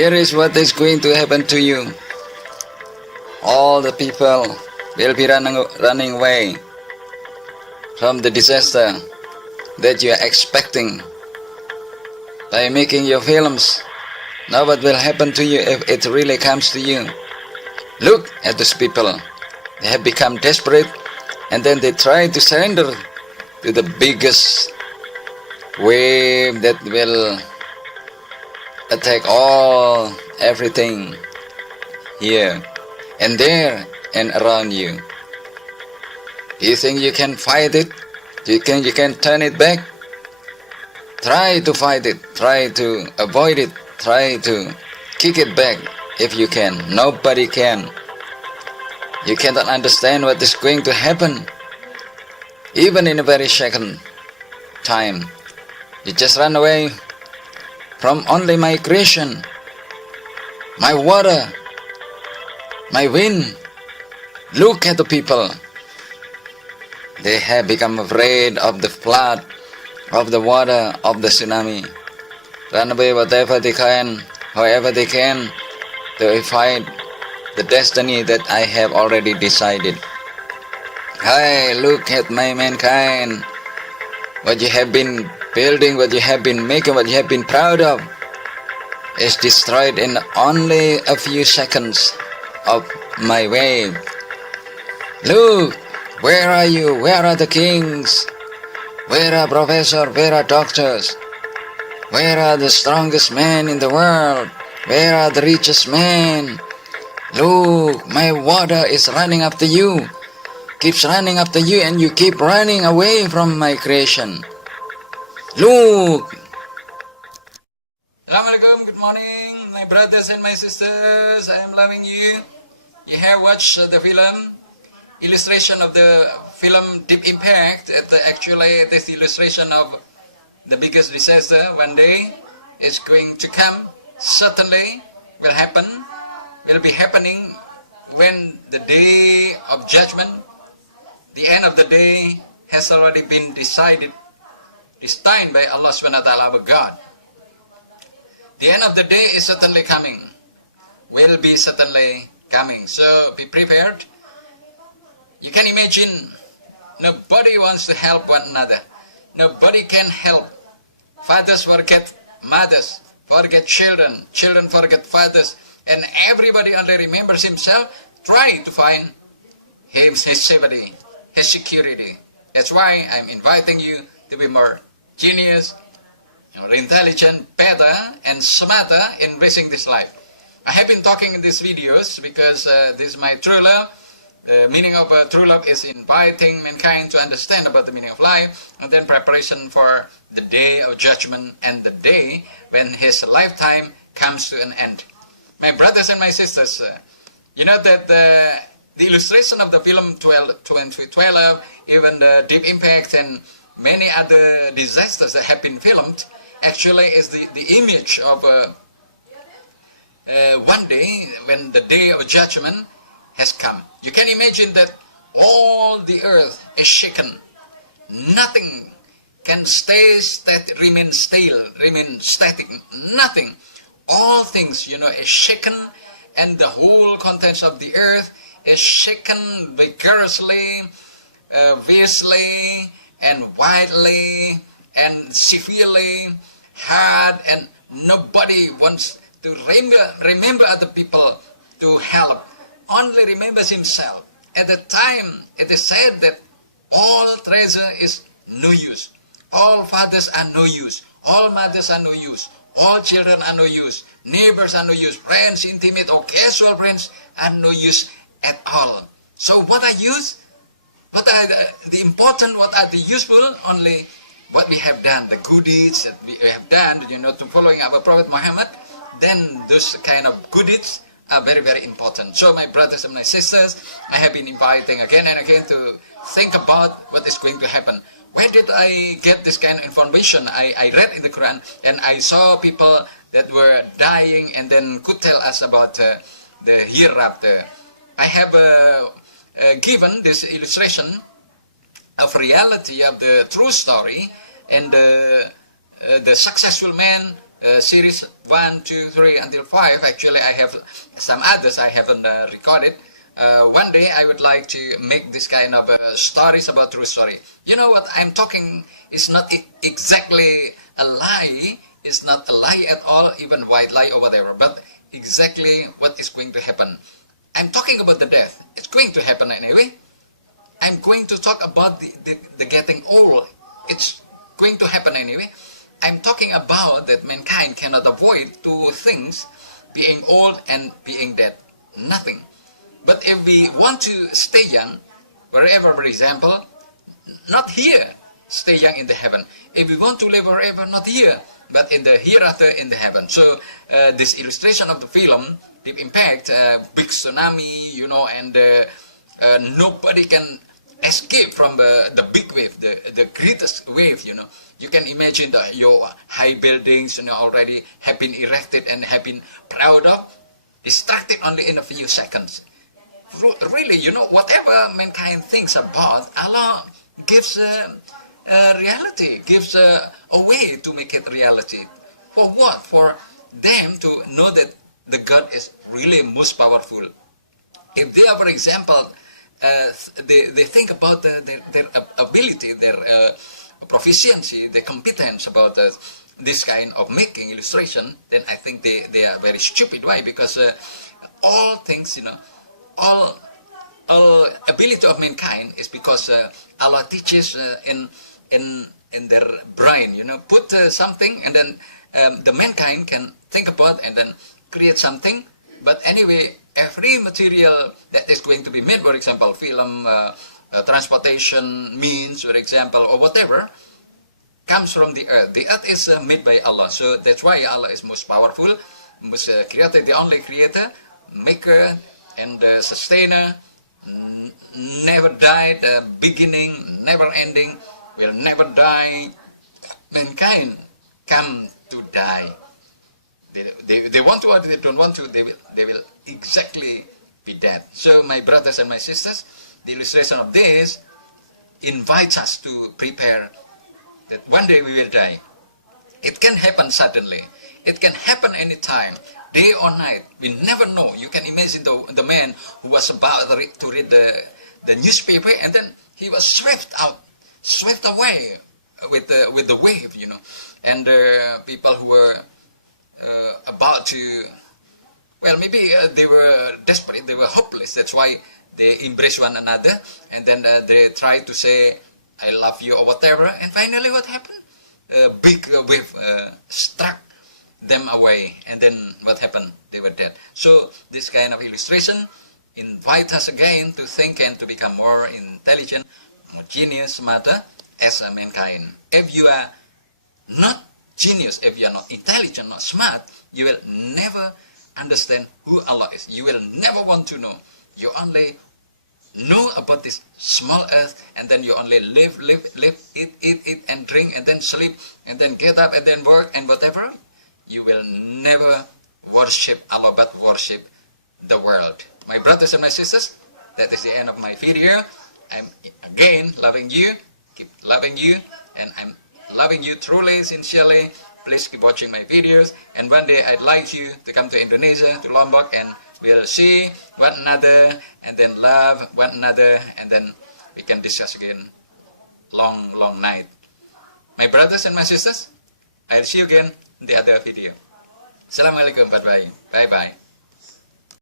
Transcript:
Here is what is going to happen to you. All the people will be running away from the disaster that you are expecting by making your films. Now what will happen to you if it really comes to you? Look at those people. They have become desperate and then they try to surrender to the biggest wave that will attack everything here and there and around you. Do you think you can fight it? Do you think you can turn it back? Try to fight it. Try to avoid it. Try to kick it back if you can. Nobody can. You cannot understand what is going to happen. Even in a very second time. You just run away from only my creation, my water, my wind. Look at the people. They have become afraid of the flood, of the water, of the tsunami. Run away whatever they can, however they can, to fight the destiny that I have already decided. Hey, look at my mankind. What you have been building, what you have been making, what you have been proud of is destroyed in only a few seconds of my wave. Look, where are you? Where are the kings? Where are professors? Where are doctors? Where are the strongest men in the world? Where are the richest men? Look, my water is running after you. Keeps running after you and you keep running away from my creation. Look. Assalamualaikum, good morning, my brothers and my sisters. I am loving you. You have watched the film, illustration of the film Deep Impact. Actually, this illustration of the biggest disaster one day is going to come. Certainly will happen, will be happening when the day of judgment, the end of the day, has already been decided, destined by Allah subhanahu wa ta'ala, our God. The end of the day is certainly coming, will be certainly coming. So be prepared. You can imagine, nobody wants to help one another. Nobody can help. Fathers forget mothers, forget children, children forget fathers, and everybody only remembers himself, try to find his safety, his security. That's why I'm inviting you to be more genius, more intelligent, better, and smarter in raising this life. I have been talking in these videos because this is my true love. The meaning of true love is inviting mankind to understand about the meaning of life, and then preparation for the day of judgment and the day when his lifetime comes to an end. My brothers and my sisters, you know that the illustration of the film 2012, even the Deep Impact and many other disasters that have been filmed, actually is the image of one day when the day of judgment has come. You can imagine that all the earth is shaken. Nothing can remain still, remain static. Nothing. All things, is shaken, and the whole contents of the earth is shaken vigorously, fiercely, and widely, and severely, hard, and nobody wants to remember other people to help. Only remembers himself. At the time, it is said that all treasure is no use. All fathers are no use. All mothers are no use. All children are no use. Neighbors are no use. Friends, intimate or casual friends are no use at all. So what are use? What are the important, what are the useful? Only what we have done, the good deeds that we have done, to following our Prophet Muhammad, then those kind of good deeds are very, very important. So my brothers and my sisters, I have been inviting again and again to think about what is going to happen. Where did I get this kind of information? I read in the Quran and I saw people that were dying and then could tell us about the hereafter. I have given this illustration of reality of the true story and the successful man series 1, 2, 3 until 5. Actually, I have some others I haven't recorded. One day I would like to make this kind of stories about true story. You know what I'm talking is not exactly a lie. It's not a lie at all, even white lie or whatever, but exactly what is going to happen. I'm talking about the death. It's going to happen anyway. I'm going to talk about the getting old. It's going to happen anyway. I'm talking about that mankind cannot avoid two things, being old and being dead. Nothing. But if we want to stay young, wherever, for example, not here, stay young in the heaven. If we want to live forever, not here, but in the hereafter in the heaven. So this illustration of the film, Deep Impact, big tsunami, you know, and nobody can escape from the big wave, the greatest wave, you know. You can imagine that your high buildings, you know, already have been erected and have been proud of, distracted only in a few seconds. Really, you know, whatever mankind thinks about, Allah gives reality, gives a way to make it reality. For what? For them to know that the God is really most powerful. If they are, for example, they think about their ability, their proficiency, their competence about this kind of making illustration, then I think they are very stupid. Why? Because all things, you know, all ability of mankind is because Allah teaches in their brain, you know, put something and then the mankind can think about and then create something. But anyway, every material that is going to be made, for example, film, transportation means, for example, or whatever, comes from the earth. The earth is made by Allah. So that's why Allah is most powerful, most creator, the only creator, maker, and sustainer, never died, beginning, never ending, will never die. Mankind come to die. They want to or they don't want to, they will exactly be dead. So my brothers and my sisters, the illustration of this invites us to prepare that one day we will die. It can happen suddenly. It can happen anytime, day or night. We never know. You can imagine the man who was about to read the newspaper and then he was swept away with the wave, you know. And people who were about to, well, maybe they were desperate, they were hopeless. That's why they embrace one another and then they try to say, I love you or whatever. And finally what happened? A big wave struck them away. And then what happened? They were dead. So this kind of illustration invite us again to think and to become more intelligent, more genius, smarter as a mankind. If you are not genius, if you are not intelligent, not smart, you will never understand who Allah is. You will never want to know. You only know about this small earth, and then you only live, eat, and drink, and then sleep, and then get up, and then work, and whatever. You will never worship Allah, but worship the world. My brothers and my sisters, that is the end of my video. I'm again loving you, keep loving you, and I'm loving you truly, sincerely. Please keep watching my videos, and one day I'd like you to come to Indonesia, to Lombok, and we'll see one another, and then love one another, and then we can discuss again long night. My brothers and my sisters, I'll see you again in the other video. Assalamualaikum, bye bye.